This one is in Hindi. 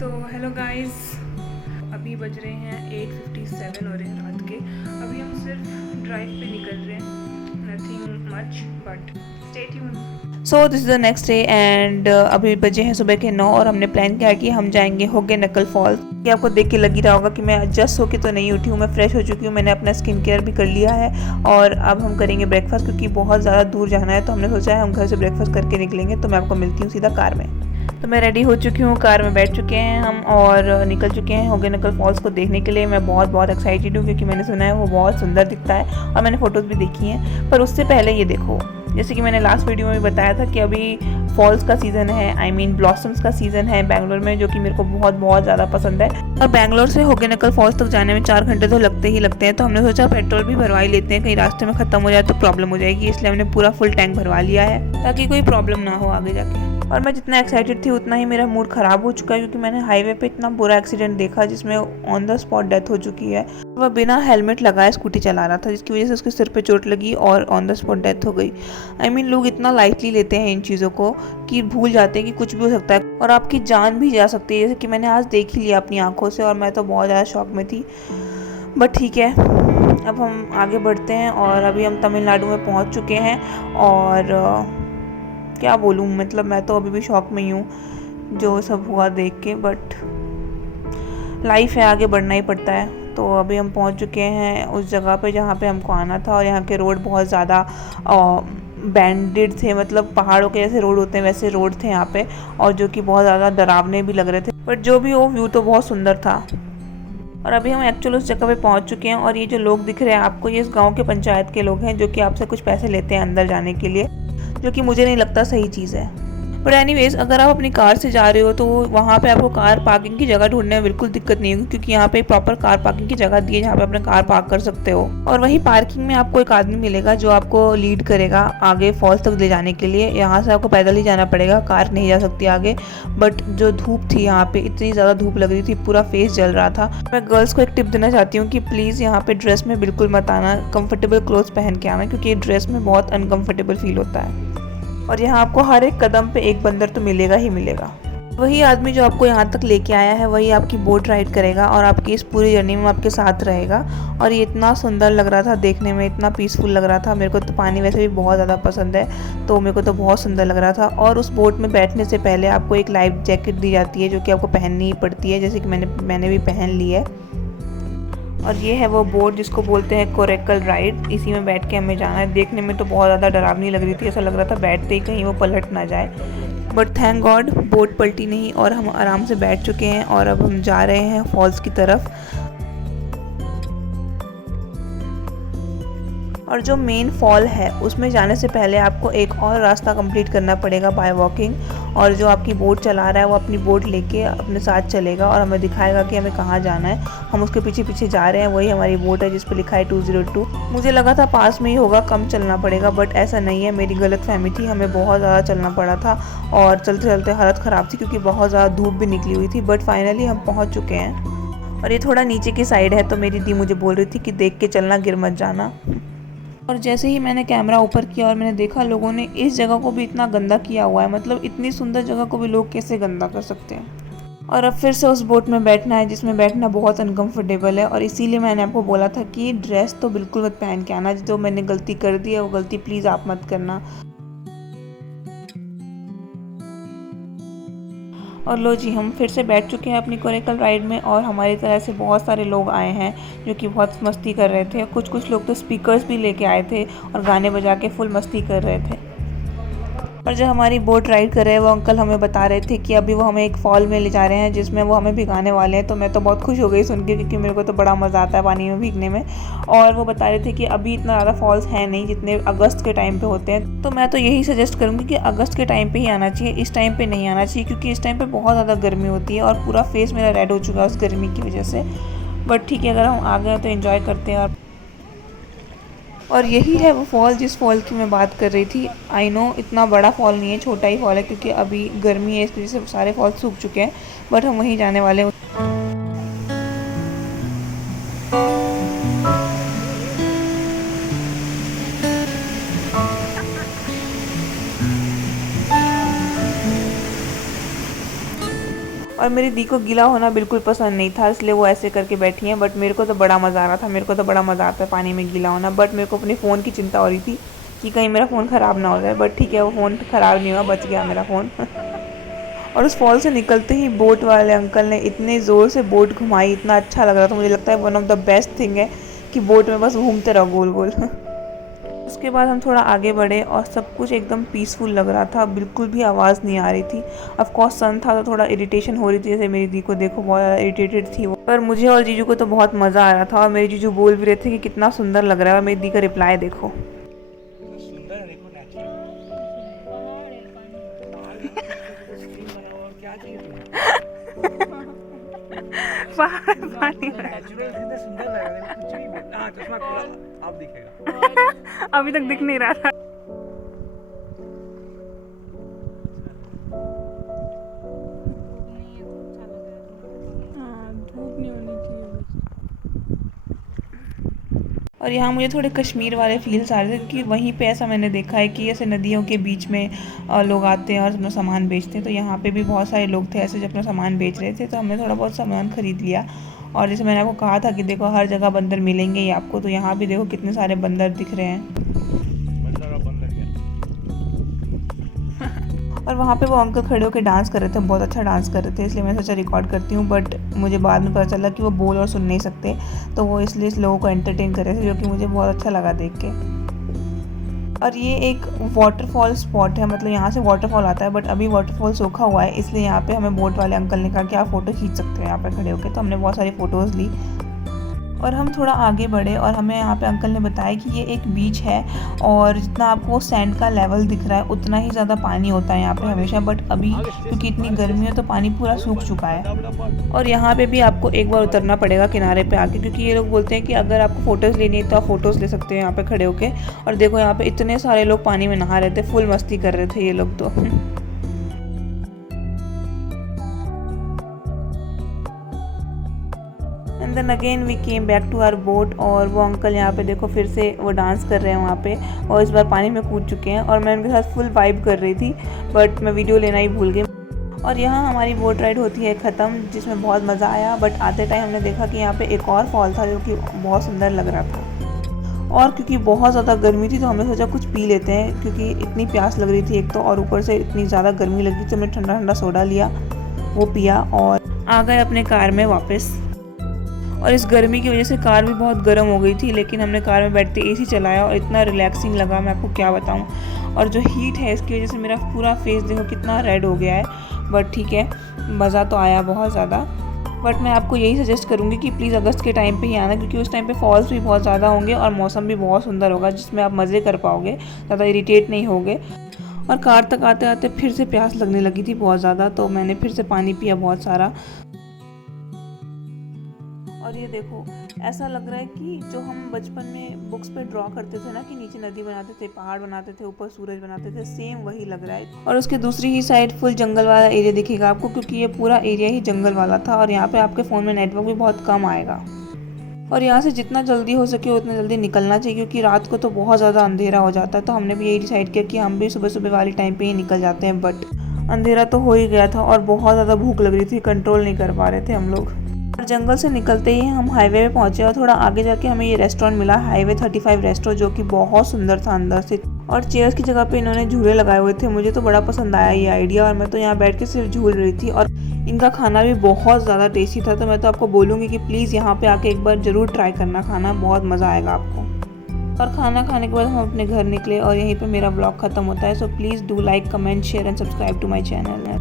तो हेलो गाइस, अभी बज रहे हैं 8:57 हो रहे हैं रात के। अभी हम सिर्फ ड्राइव पे निकल रहे हैं, nothing much but stay tune. So this is the next day and अभी बजे हैं सुबह के 9 और हमने प्लान किया कि हम जाएंगे होगे नकल फॉल्स। कि आपको देख के लग ही रहा होगा कि मैं जस्ट होके तो नहीं उठी हूँ, मैं फ्रेश हो चुकी हूँ, मैंने अपना स्किन केयर भी कर लिया है और अब हम करेंगे ब्रेकफास्ट क्योंकि बहुत ज़्यादा दूर जाना है। तो हमने सोचा है हम घर से ब्रेकफास्ट करके निकलेंगे। तो मैं आपको मिलती हूँ सीधा कार में। तो मैं रेडी हो चुकी हूँ, कार में बैठ चुके हैं हम और निकल चुके हैं होगे नकल फॉल्स को देखने के लिए। मैं बहुत बहुत एक्साइटेड हूँ क्योंकि मैंने सुना है वो बहुत सुंदर दिखता है और मैंने फ़ोटोज़ भी देखी हैं। पर उससे पहले ये देखो, जैसे कि मैंने लास्ट वीडियो में बताया था कि अभी फॉल्स का सीज़न है, आई मीन ब्लॉसम्स का सीज़न है बैंगलोर में, जो कि मेरे को बहुत बहुत ज़्यादा पसंद है। और बैंगलोर से होगे नकल फॉल्स तक जाने में 4 घंटे तो लगते ही लगते हैं। तो हमने सोचा पेट्रोल भी भरवा ही लेते हैं, कहीं रास्ते में ख़त्म हो जाए तो प्रॉब्लम हो जाएगी, इसलिए हमने पूरा फुल टैंक भरवा लिया है ताकि कोई प्रॉब्लम ना हो आगे जाके। और मैं जितना एक्साइटेड थी उतना ही मेरा मूड ख़राब हो चुका है क्योंकि मैंने हाईवे पे इतना बुरा एक्सीडेंट देखा जिसमें ऑन द स्पॉट डेथ हो चुकी है। वह बिना हेलमेट लगाए स्कूटी चला रहा था जिसकी वजह से उसके सिर पे चोट लगी और ऑन द स्पॉट डेथ हो गई। आई मीन लोग इतना लाइटली लेते हैं इन चीज़ों को कि भूल जाते हैं कि कुछ भी हो सकता है और आपकी जान भी जा सकती है, जैसे कि मैंने आज देख ही लिया अपनी आंखों से और मैं तो बहुत ज़्यादा शॉक में थी। बट ठीक है, अब हम आगे बढ़ते हैं और अभी हम तमिलनाडु में पहुंच चुके हैं और क्या बोलूँ, मतलब मैं तो अभी भी शॉक में ही हूँ जो सब हुआ देख के। बट लाइफ है, आगे बढ़ना ही पड़ता है। तो अभी हम पहुँच चुके हैं उस जगह पे जहाँ पे हमको आना था और यहाँ के रोड बहुत ज़्यादा बैंडेड थे, मतलब पहाड़ों के जैसे रोड होते हैं वैसे रोड थे यहाँ पे, और जो कि बहुत ज़्यादा डरावने भी लग रहे थे। बट जो भी हो, व्यू तो बहुत सुंदर था। और अभी हम एक्चुअली उस जगह पे पहुंच चुके हैं और ये जो लोग दिख रहे हैं आपको, ये इस गांव के पंचायत के लोग हैं जो कि आपसे कुछ पैसे लेते हैं अंदर जाने के लिए, जो कि मुझे नहीं लगता सही चीज़ है। बट एनीवेज, अगर आप अपनी कार से जा रहे हो तो वहाँ पे आपको कार पार्किंग की जगह ढूंढने में बिल्कुल दिक्कत नहीं होगी क्योंकि यहाँ पे प्रॉपर कार पार्किंग की जगह दी है जहाँ पे अपने कार पार्क कर सकते हो। और वहीं पार्किंग में आपको एक आदमी मिलेगा जो आपको लीड करेगा आगे फॉल्स तक ले जाने के लिए। यहाँ से आपको पैदल ही जाना पड़ेगा, कार नहीं जा सकती आगे। बट जो धूप थी यहाँ पे, इतनी ज़्यादा धूप लग रही थी, पूरा फेस जल रहा था। मैं गर्ल्स को एक टिप देना चाहती हूँ कि प्लीज़ यहाँ पे ड्रेस में बिल्कुल मत आना, कंफर्टेबल क्लोथ्स पहन के आना क्योंकि ड्रेस में बहुत अनकंफर्टेबल फील होता है। और यहाँ आपको हर एक कदम पे एक बंदर तो मिलेगा ही मिलेगा। वही आदमी जो आपको यहाँ तक लेके आया है वही आपकी बोट राइड करेगा और आपकी इस पूरी जर्नी में आपके साथ रहेगा। और ये इतना सुंदर लग रहा था देखने में, इतना पीसफुल लग रहा था। मेरे को तो पानी वैसे भी बहुत ज़्यादा पसंद है तो मेरे को तो बहुत सुंदर लग रहा था। और उस बोट में बैठने से पहले आपको एक लाइफ जैकेट दी जाती है जो कि आपको पहननी ही पड़ती है, जैसे कि मैंने भी पहन ली है। और ये है वो बोट जिसको बोलते हैं कोरेकल राइड, इसी में बैठ के हमें जाना है। देखने में तो बहुत ज़्यादा डरावनी लग रही थी, ऐसा लग रहा था बैठते ही कहीं वो पलट ना जाए। बट थैंक गॉड बोट पलटी नहीं और हम आराम से बैठ चुके हैं और अब हम जा रहे हैं फॉल्स की तरफ। और जो मेन फॉल है उसमें जाने से पहले आपको एक और रास्ता कंप्लीट करना पड़ेगा बाय वॉकिंग। और जो आपकी बोट चला रहा है वो अपनी बोट लेके अपने साथ चलेगा और हमें दिखाएगा कि हमें कहाँ जाना है। हम उसके पीछे पीछे जा रहे हैं, वही हमारी बोट है जिस पर लिखा है 202। मुझे लगा था पास में ही होगा, कम चलना पड़ेगा, बट ऐसा नहीं है, मेरी गलत फहमी थी, हमें बहुत ज़्यादा चलना पड़ा था और चलते चलते हालत ख़राब थी क्योंकि बहुत ज़्यादा धूप भी निकली हुई थी। बट फाइनली हम पहुँच चुके हैं और ये थोड़ा नीचे की साइड है तो मेरी दी मुझे बोल रही थी कि देख के चलना, गिर मत जाना। और जैसे ही मैंने कैमरा ऊपर किया और मैंने देखा लोगों ने इस जगह को भी इतना गंदा किया हुआ है, मतलब इतनी सुंदर जगह को भी लोग कैसे गंदा कर सकते हैं। और अब फिर से उस बोट में बैठना है जिसमें बैठना बहुत अनकंफर्टेबल है और इसीलिए मैंने आपको बोला था कि ड्रेस तो बिल्कुल मत पहन के आना। जो मैंने गलती कर दी है वो गलती प्लीज़ आप मत करना। और लो जी, हम फिर से बैठ चुके हैं अपनी कोरेकल राइड में और हमारी तरह से बहुत सारे लोग आए हैं जो कि बहुत मस्ती कर रहे थे। कुछ लोग तो स्पीकर्स भी लेके आए थे और गाने बजा के फुल मस्ती कर रहे थे। और जो हमारी बोट राइड कर रहे हैं वो अंकल हमें बता रहे थे कि अभी वो हमें एक फॉल में ले जा रहे हैं जिसमें वो हमें भिगाने वाले हैं। तो मैं तो बहुत खुश हो गई सुन के क्योंकि मेरे को तो बड़ा मज़ा आता है पानी में भीगने में। और वो बता रहे थे कि अभी इतना ज़्यादा फॉल्स हैं नहीं जितने अगस्त के टाइम पे होते हैं। तो मैं तो यही सजेस्ट करूँगी कि अगस्त के टाइम पे ही आना चाहिए, इस टाइम पे नहीं आना चाहिए क्योंकि इस टाइम पे बहुत ज़्यादा गर्मी होती है और पूरा फेस मेरा रेड हो चुका है उस गर्मी की वजह से। बट ठीक है, अगर हम आ गए तो इन्जॉय करते हैं। और यही है वो फॉल जिस फॉल की मैं बात कर रही थी। आई नो इतना बड़ा फॉल नहीं है, छोटा ही फॉल है क्योंकि अभी गर्मी है इस वजह से सारे फॉल सूख चुके हैं। बट हम वहीं जाने वाले हैं। और मेरी दी को गीला होना बिल्कुल पसंद नहीं था, इसलिए वो ऐसे करके बैठी हैं। बट मेरे को तो बड़ा मज़ा आ रहा था, मेरे को तो बड़ा मज़ा आता है पानी में गीला होना। बट मेरे को अपने फ़ोन की चिंता हो रही थी कि कहीं मेरा फ़ोन ख़राब ना हो जाए। बट ठीक है, वो फ़ोन ख़राब नहीं हुआ, बच गया मेरा फ़ोन। और उस फॉल से निकलते ही बोट वाले अंकल ने इतने ज़ोर से बोट घुमाई, इतना अच्छा लग रहा था। मुझे लगता है one of the best thing है कि बोट में बस घूमते रहो गोल गोल। उसके बाद हम थोड़ा आगे बढ़े और सब कुछ एकदम पीसफुल लग रहा था, बिल्कुल भी आवाज़ नहीं आ रही थी। ऑफ कोर्स सन था तो थोड़ा इरिटेशन हो रही थी, जैसे मेरी दी को देखो बहुत ज़्यादा इरिटेटेड थी वो। पर मुझे और जीजू को तो बहुत मज़ा आ रहा था, और मेरी जीजू बोल भी रहे थे कि कितना सुंदर लग रहा है, और मेरी दी का रिप्लाई देखो। पानी अभी तक दिख नहीं रहा था। और यहाँ मुझे थोड़े कश्मीर वाले फील्स आ रहे थे कि वहीं पे ऐसा मैंने देखा है कि ऐसे नदियों के बीच में लोग आते हैं और अपना सामान बेचते हैं। तो यहाँ पे भी बहुत सारे लोग थे ऐसे जो अपना सामान बेच रहे थे, तो हमने थोड़ा बहुत सामान ख़रीद लिया। और जैसे मैंने आपको कहा था कि देखो हर जगह बंदर मिलेंगे ही आपको, तो यहाँ भी देखो कितने सारे बंदर दिख रहे हैं। और वहाँ पे वो अंकल खड़े होकर डांस कर रहे थे, बहुत अच्छा डांस कर रहे थे, इसलिए मैंने सोचा रिकॉर्ड करती हूँ। बट मुझे बाद में पता चला कि वो बोल और सुन नहीं सकते, तो वो इसलिए इस लोगों को एंटरटेन कर रहे थे, जो कि मुझे बहुत अच्छा लगा देख के। और ये एक वाटरफॉल स्पॉट है, मतलब यहाँ से वाटरफॉल आता है, बट अभी वाटरफॉल सूखा हुआ है, इसलिए यहाँ पे हमें बोट वाले अंकल ने कहा कि आप फ़ोटो खींच सकते हो यहाँ पे खड़े होकर। तो हमने बहुत सारी फ़ोटोज़ ली और हम थोड़ा आगे बढ़े, और हमें यहाँ पे अंकल ने बताया कि ये एक बीच है, और जितना आपको सैंड का लेवल दिख रहा है उतना ही ज़्यादा पानी होता है यहाँ पे हमेशा। बट अभी क्योंकि इतनी गर्मी है तो पानी पूरा सूख चुका है। और यहाँ पे भी आपको एक बार उतरना पड़ेगा किनारे पे आके, क्योंकि ये लोग बोलते हैं कि अगर आपको फ़ोटोज़ लेनी है तो आप फ़ोटोज़ ले सकते हैं यहाँ पे खड़े होके। और देखो यहाँ पे इतने सारे लोग पानी में नहा रहे थे, फुल मस्ती कर रहे थे ये लोग तो। And then again we came back to our boat, और वो अंकल यहाँ पे देखो फिर से वो डांस कर रहे हैं वहाँ पे, और इस बार पानी में कूद चुके हैं। और मैं उनके साथ फुल वाइब कर रही थी, बट मैं वीडियो लेना ही भूल गई। और यहाँ हमारी बोट राइड होती है ख़त्म, जिसमें बहुत मज़ा आया। बट आते टाइम हमने देखा कि यहाँ पे एक और फॉल था जो कि बहुत सुंदर लग रहा था। और क्योंकि बहुत ज़्यादा गर्मी थी तो हमने सोचा कुछ पी लेते हैं, क्योंकि इतनी प्यास लग रही थी एक तो, और ऊपर से इतनी ज़्यादा गर्मी लग रही थी। तो हमने ठंडा ठंडा सोडा लिया, वो पिया और आ गए अपने कार में वापस। और इस गर्मी की वजह से कार भी बहुत गर्म हो गई थी, लेकिन हमने कार में बैठते एसी चलाया और इतना रिलैक्सिंग लगा, मैं आपको क्या बताऊं। और जो हीट है इसकी वजह से मेरा पूरा फेस देखो कितना रेड हो गया है। बट ठीक है, मज़ा तो आया बहुत ज़्यादा। बट मैं आपको यही सजेस्ट करूँगी कि प्लीज़ अगस्त के टाइम पे ही आना, क्योंकि उस टाइम पे फॉल्स भी बहुत ज़्यादा होंगे और मौसम भी बहुत सुंदर होगा, जिसमें आप मज़े कर पाओगे, ज़्यादा इरीटेट नहीं होगे। और कार तक आते आते फिर से प्यास लगने लगी थी बहुत ज़्यादा, तो मैंने फिर से पानी पिया बहुत सारा। और ये देखो ऐसा लग रहा है कि जो हम बचपन में बुक्स पे ड्रॉ करते थे ना, कि नीचे नदी बनाते थे, पहाड़ बनाते थे, ऊपर सूरज बनाते थे, सेम वही लग रहा है। और उसके दूसरी ही साइड फुल जंगल वाला एरिया दिखेगा आपको, क्योंकि ये पूरा एरिया ही जंगल वाला था। और यहाँ पे आपके फ़ोन में नेटवर्क भी बहुत कम आएगा। और यहाँ से जितना जल्दी हो सके उतना जल्दी निकलना चाहिए, क्योंकि रात को तो बहुत ज़्यादा अंधेरा हो जाता है। तो हमने भी यही डिसाइड किया कि हम भी सुबह सुबह वाली टाइम पे ही निकल जाते हैं। बट अंधेरा तो हो ही गया था और बहुत ज़्यादा भूख लग रही थी, कंट्रोल नहीं कर पा रहे थे हम लोग। और जंगल से निकलते ही हम हाईवे पे पहुंचे, और थोड़ा आगे जाके हमें ये रेस्टोरेंट मिला, हाईवे 35 रेस्टोरेंट, जो कि बहुत सुंदर था अंदर से। और चेयर्स की जगह पे इन्होंने झूले लगाए हुए थे, मुझे तो बड़ा पसंद आया ये आइडिया, और मैं तो यहाँ बैठ के सिर्फ झूल रही थी। और इनका खाना भी बहुत ज़्यादा टेस्टी था, तो मैं तो आपको बोलूँगी कि प्लीज़ यहाँ पे आके एक बार ज़रूर ट्राई करना खाना, बहुत मज़ा आएगा आपको। और खाना खाने के बाद हम अपने घर निकले, और यहीं पे मेरा ब्लॉग ख़त्म होता है। So please do like, comment, share and subscribe to my channel.